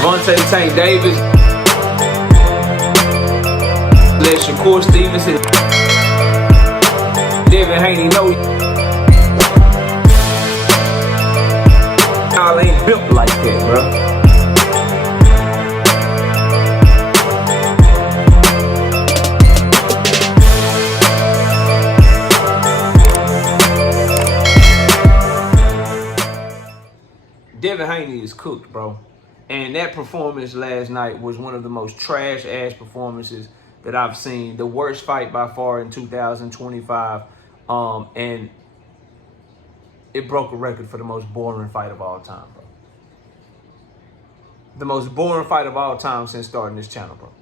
Devontae Tank Davis. Let Shakur Stevenson. Devin Haney know y'all ain't built like that, bro. Devin Haney is cooked, bro. And that performance last night was one of the most trash-ass performances that I've seen. The worst fight by far in 2025. And it broke a record for the most boring fight of all time, bro. The most boring fight of all time since starting this channel, bro.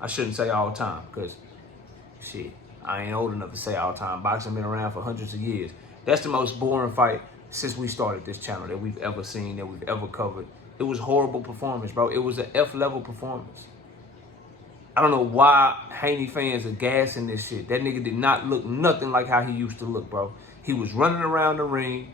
I shouldn't say all time, because, shit, I ain't old enough to say all time. Boxing been around for hundreds of years. That's the most boring fight since we started this channel that we've ever seen, that we've ever covered. It was horrible performance, bro. It was an F-level performance. I don't know why Haney fans are gassing this shit. That nigga did not look nothing like how he used to look, bro. He was running around the ring.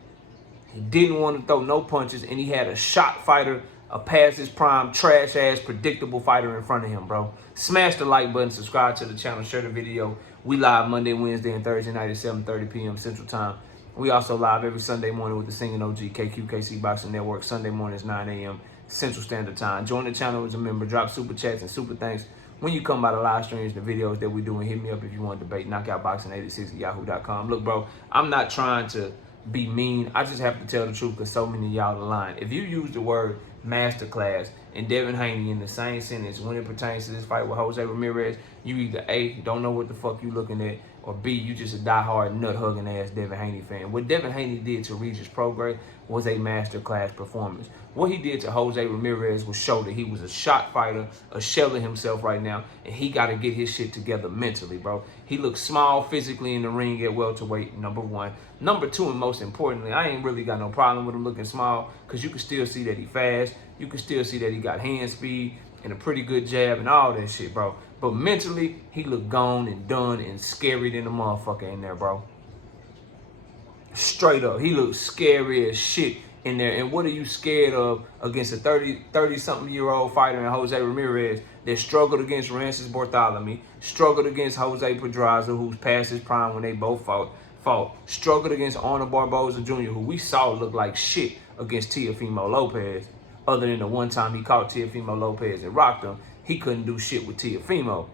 He didn't want to throw no punches, and he had a shot fighter, a past his prime, trash-ass, predictable fighter in front of him, bro. Smash the like button, subscribe to the channel, share the video. We live Monday, Wednesday, and Thursday night at 7:30 p.m. Central Time. We also live every Sunday morning with the singing OG KQKC Boxing Network. Sunday mornings, 9 a.m. Central Standard Time. Join the channel as a member. Drop super chats and super thanks when you come by the live streams, the videos that we do, and hit me up if you want to debate. Knockoutboxing86@yahoo.com. Look, bro, I'm not trying to be mean. I just have to tell the truth because so many of y'all are lying. If you use the word masterclass and Devin Haney in the same sentence when it pertains to this fight with Jose Ramirez, you either A, don't know what the fuck you looking at, or B, you just a diehard nut-hugging ass Devin Haney fan. What Devin Haney did to Regis Prograis was a masterclass performance. What he did to Jose Ramirez was show that he was a shot fighter, a shell of himself right now, and he got to get his shit together mentally, bro. He looks small physically in the ring at welterweight, number one. Number two, and most importantly, I ain't really got no problem with him looking small because you can still see that he fast. You can still see that he got hand speed and a pretty good jab and all that shit, bro. But mentally, he looked gone and done and scary than a motherfucker in there, bro. Straight up, he looked scary as shit in there. And what are you scared of against a 30-something-year-old fighter in Jose Ramirez that struggled against Francis Bartholomew, struggled against Jose Pedraza, who's past his prime when they both fought, struggled against Arnold Barboza Jr., who we saw look like shit against Teofimo Lopez. Other than the one time he caught Teofimo Lopez and rocked him, he couldn't do shit with Teofimo.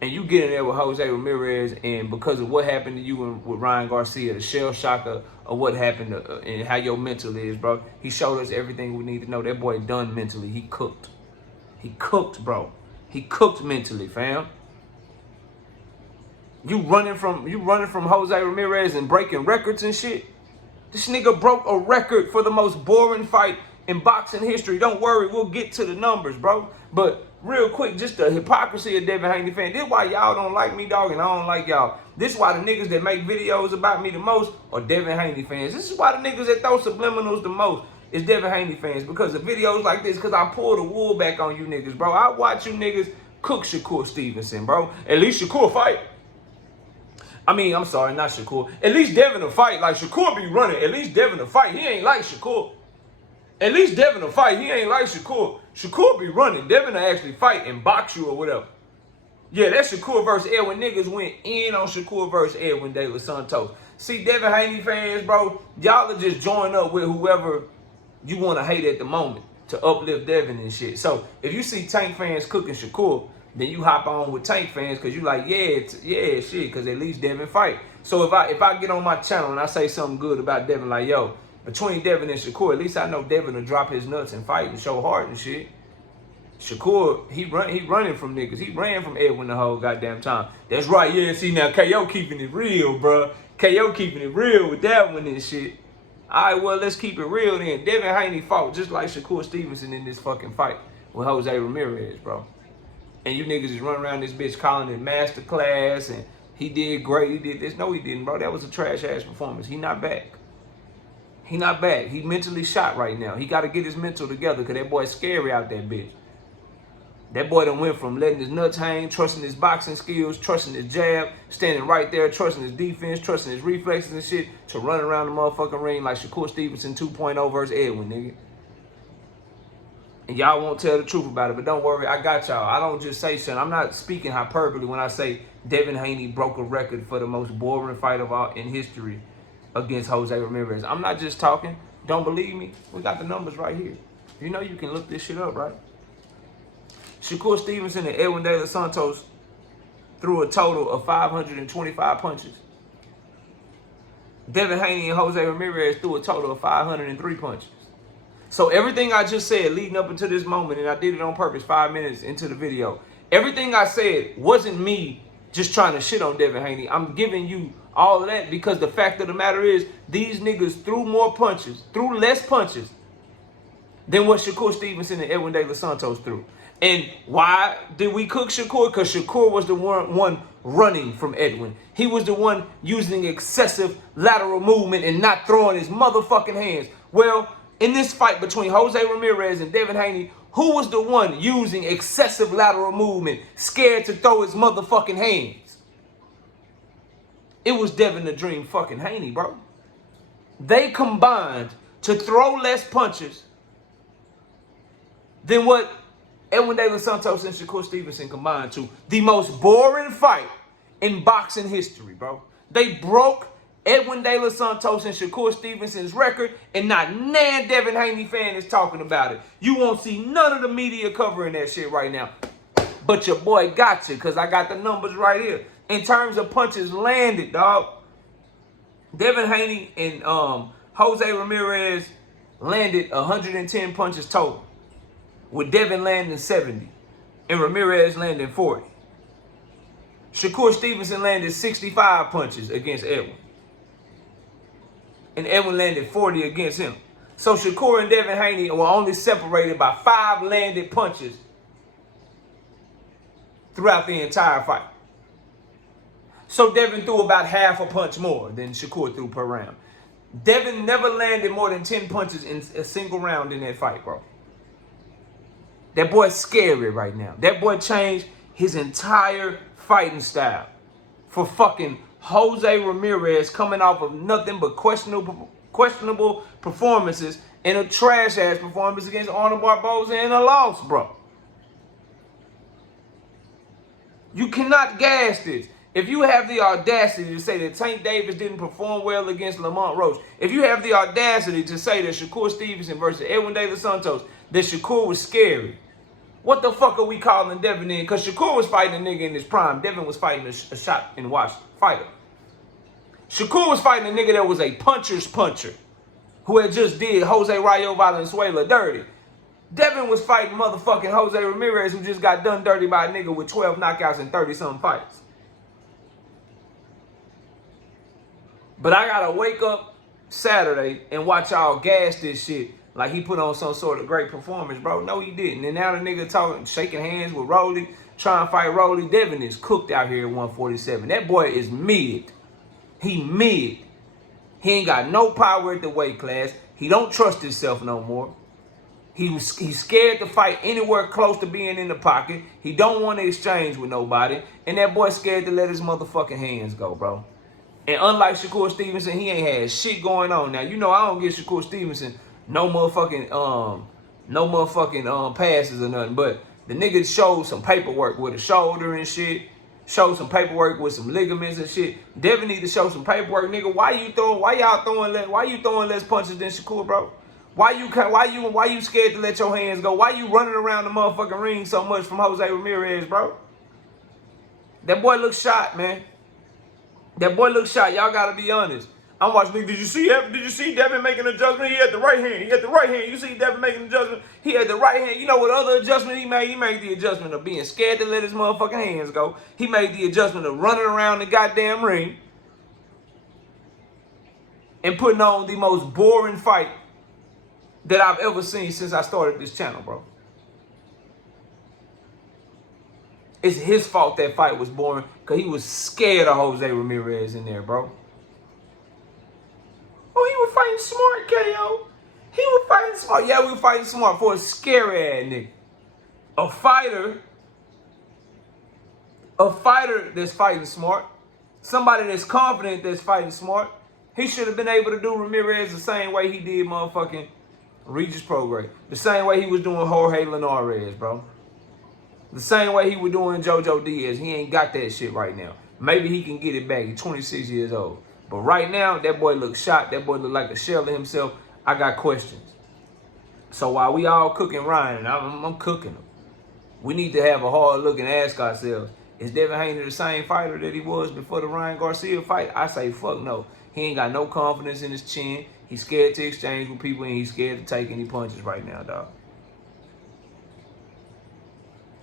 And you get in there with Jose Ramirez, and because of what happened to you with Ryan Garcia, the shell shocker of what happened and how your mental is, bro, he showed us everything we need to know. That boy done mentally. He cooked. He cooked, bro. He cooked mentally, fam. You running from Jose Ramirez and breaking records and shit. This nigga broke a record for the most boring fight in boxing history. Don't worry, we'll get to the numbers, bro. But real quick, just the hypocrisy of Devin Haney fan. This is why y'all don't like me, dog, and I don't like y'all. This is why the niggas that make videos about me the most are Devin Haney fans. This is why the niggas that throw subliminals the most is Devin Haney fans. Because of videos like this, because I pull the wool back on you niggas, bro. I watch you niggas cook Shakur Stevenson, bro. At least Shakur fight. I mean, I'm sorry, not Shakur. At least Devin will fight. Like, Shakur be running. At least Devin will fight. He ain't like Shakur. At least Devin will fight. He ain't like Shakur. Shakur be running. Devin will actually fight and box you or whatever. Yeah, that's Shakur versus Edwin. Niggas went in on Shakur versus Edwin De Los Santos. See, Devin Haney fans, bro, y'all are just join up with whoever you want to hate at the moment to uplift Devin and shit. So, if you see Tank fans cooking Shakur, then you hop on with Tank fans because you like, yeah, shit, because at least Devin fight. So if I get on my channel and I say something good about Devin, like, yo, between Devin and Shakur, at least I know Devin will drop his nuts and fight and show heart and shit. Shakur, he running from niggas. He ran from Edwin the whole goddamn time. That's right, yeah, see, now KO keeping it real, bro. KO keeping it real with that one and shit. All right, well, let's keep it real then. Devin Haney fought just like Shakur Stevenson in this fucking fight with Jose Ramirez, bro. And you niggas just run around this bitch calling it masterclass and he did great, he did this. No, he didn't, bro. That was a trash-ass performance. He not back. He not back. He mentally shot right now. He got to get his mental together because that boy's scary out there, bitch. That boy done went from letting his nuts hang, trusting his boxing skills, trusting his jab, standing right there, trusting his defense, trusting his reflexes and shit, to running around the motherfucking ring like Shakur Stevenson 2.0 versus Edwin, nigga. And y'all won't tell the truth about it, but don't worry, I got y'all. I don't just say something. I'm not speaking hyperbole when I say Devin Haney broke a record for the most boring fight of all in history against Jose Ramirez. I'm not just talking. Don't believe me? We got the numbers right here. You know you can look this shit up, right? Shakur Stevenson and Edwin De Los Santos threw a total of 525 punches. Devin Haney and Jose Ramirez threw a total of 503 punches. So everything I just said leading up until this moment, and I did it on purpose 5 minutes into the video, everything I said wasn't me just trying to shit on Devin Haney. I'm giving you all of that because the fact of the matter is these niggas threw more punches, threw less punches than what Shakur Stevenson and Edwin De Los Santos threw. And why did we cook Shakur? Because Shakur was the one running from Edwin. He was the one using excessive lateral movement and not throwing his motherfucking hands. Well, in this fight between Jose Ramirez and Devin Haney, who was the one using excessive lateral movement, scared to throw his motherfucking hands? It was Devin the Dream fucking Haney, bro. They combined to throw less punches than what Edwin De Los Santos and Shakur Stevenson combined to. The most boring fight in boxing history, bro. They broke Edwin De Los Santos and Shakur Stevenson's record, and not nan Devin Haney fan is talking about it. You won't see none of the media covering that shit right now. But your boy got you, because I got the numbers right here. In terms of punches landed, dog, Devin Haney and Jose Ramirez landed 110 punches total, with Devin landing 70 and Ramirez landing 40. Shakur Stevenson landed 65 punches against Edwin, and Edwin landed 40 against him. So Shakur and Devin Haney were only separated by 5 landed punches throughout the entire fight. So Devin threw about half a punch more than Shakur threw per round. Devin never landed more than 10 punches in a single round in that fight, bro. That boy's scary right now. That boy changed his entire fighting style for fucking Jose Ramirez, coming off of nothing but questionable performances and a trash-ass performance against Arnold Barboza and a loss, bro. You cannot gas this. If you have the audacity to say that Tank Davis didn't perform well against Lamont Roach, if you have the audacity to say that Shakur Stevenson versus Edwin De Los Santos, that Shakur was scary, what the fuck are we calling Devin in? Because Shakur was fighting a nigga in his prime. Devin was fighting a shot and watch fighter. Shakur was fighting a nigga that was a puncher's puncher who had just did Jose Rayo Valenzuela dirty. Devin was fighting motherfucking Jose Ramirez, who just got done dirty by a nigga with 12 knockouts and 30-something fights. But I gotta wake up Saturday and watch y'all gas this shit like he put on some sort of great performance, bro. No, he didn't. And now the nigga talking, shaking hands with Rolly, trying to fight Rolly. Devin is cooked out here at 147. That boy is mid. He mid. He ain't got no power at the weight class. He don't trust himself no more. He's scared to fight anywhere close to being in the pocket. He don't want to exchange with nobody. And that boy's scared to let his motherfucking hands go, bro. And unlike Shakur Stevenson, he ain't had shit going on. Now, you know I don't give Shakur Stevenson no motherfucking passes or nothing. But the nigga showed some paperwork with a shoulder and shit. Showed some paperwork with some ligaments and shit. Devin need to show some paperwork, nigga. Why you throwing less punches than Shakur, bro? Why you scared to let your hands go? Why you running around the motherfucking ring so much from Jose Ramirez, bro? That boy looks shot, man. That boy looks shot. Y'all gotta be honest. I'm watching. Did you see Devin making an adjustment? He had the right hand. You see Devin making an adjustment? He had the right hand. You know what other adjustment he made? He made the adjustment of being scared to let his motherfucking hands go. He made the adjustment of running around the goddamn ring and putting on the most boring fight that I've ever seen since I started this channel, bro. It's his fault that fight was boring because he was scared of Jose Ramirez in there, bro. Oh, he was fighting smart, KO. He was fighting smart. Yeah, we were fighting smart for a scary ass nigga. A fighter that's fighting smart. Somebody that's confident that's fighting smart. He should have been able to do Ramirez the same way he did motherfucking Regis Prograis. The same way he was doing Jorge Linares, bro. The same way he was doing JoJo Diaz. He ain't got that shit right now. Maybe he can get it back. He's 26 years old. But right now, that boy looks shot. That boy look like a shell of himself. I got questions. So while we all cooking Ryan, I'm cooking him. We need to have a hard look and ask ourselves, is Devin Haney the same fighter that he was before the Ryan Garcia fight? I say fuck no. He ain't got no confidence in his chin. He's scared to exchange with people, and he's scared to take any punches right now, dog.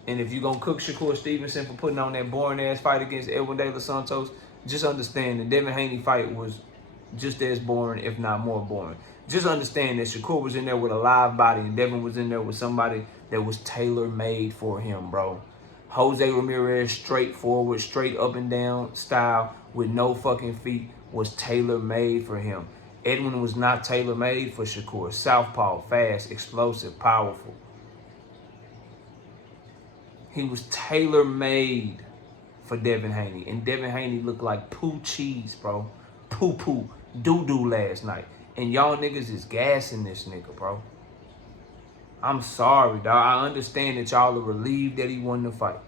And if you're going to cook Shakur Stevenson for putting on that boring-ass fight against Edwin De Los Santos, just understand the Devin Haney fight was just as boring, if not more boring. Just understand that Shakur was in there with a live body, and Devin was in there with somebody that was tailor-made for him, bro. Jose Ramirez, straightforward, straight up and down style with no fucking feet, was tailor-made for him. Edwin was not tailor-made for Shakur. Southpaw, fast, explosive, powerful. He was tailor-made for Devin Haney. And Devin Haney looked like poo cheese, bro. Poo-poo, doo-doo last night. And y'all niggas is gassing this nigga, bro. I'm sorry, dog. I understand that y'all are relieved that he won the fight.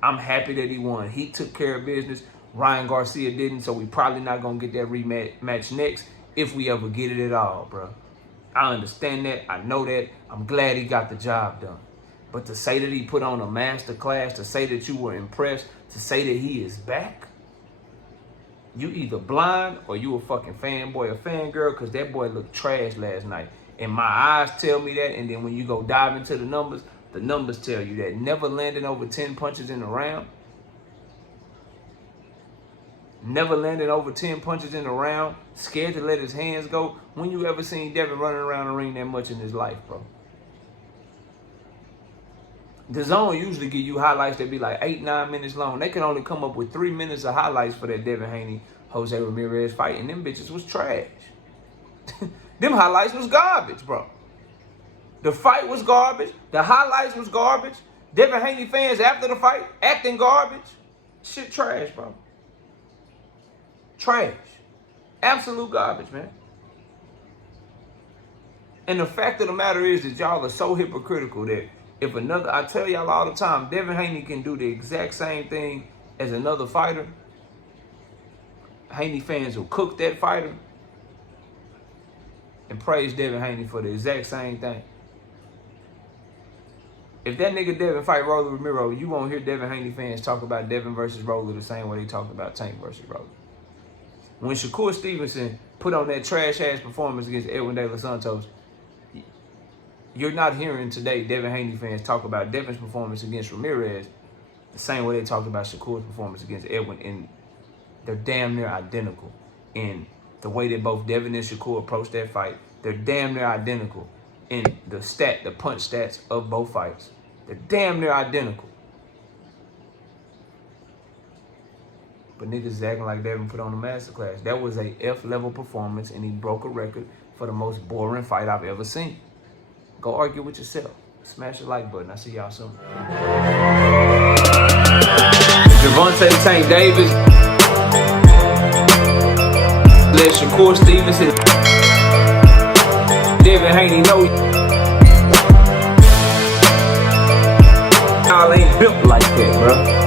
I'm happy that he won. He took care of business. Ryan Garcia didn't, so we probably not going to get that rematch next if we ever get it at all, bro. I understand that. I know that. I'm glad he got the job done. But to say that he put on a master class, to say that you were impressed, to say that he is back, you either blind or you a fucking fanboy or fangirl, because that boy looked trash last night. And my eyes tell me that, and then when you go dive into the numbers tell you that. Never landing over 10 punches in a round. Never landing over 10 punches in a round. Scared to let his hands go. When you ever seen Devin running around the ring that much in his life, bro? The Zone usually give you highlights that be like 8-9 minutes long. They can only come up with 3 minutes of highlights for that Devin Haney, Jose Ramirez fight, and them bitches was trash. Them highlights was garbage, bro. The fight was garbage. The highlights was garbage. Devin Haney fans after the fight acting garbage. Shit trash, bro. Trash. Absolute garbage, man. And the fact of the matter is that y'all are so hypocritical that if another, I tell y'all all the time, Devin Haney can do the exact same thing as another fighter. Haney fans will cook that fighter and praise Devin Haney for the exact same thing. If that nigga Devin fight Roller Ramirez, you won't hear Devin Haney fans talk about Devin versus Roller the same way they talk about Tank versus Roller. When Shakur Stevenson put on that trash-ass performance against Edwin De Los Santos, you're not hearing today Devin Haney fans talk about Devin's performance against Ramirez the same way they talked about Shakur's performance against Edwin, and they're damn near identical in the way that both Devin and Shakur approached that fight. They're damn near identical in the punch stats of both fights. They're damn near identical. But niggas is acting like Devin put on a masterclass. That was a F-level performance, and he broke a record for the most boring fight I've ever seen. Go argue with yourself. Smash the like button. I'll see y'all soon. Gervonta Tank Davis. Let Shakur Stevenson. Devin Haney know y'all ain't built like that, bro.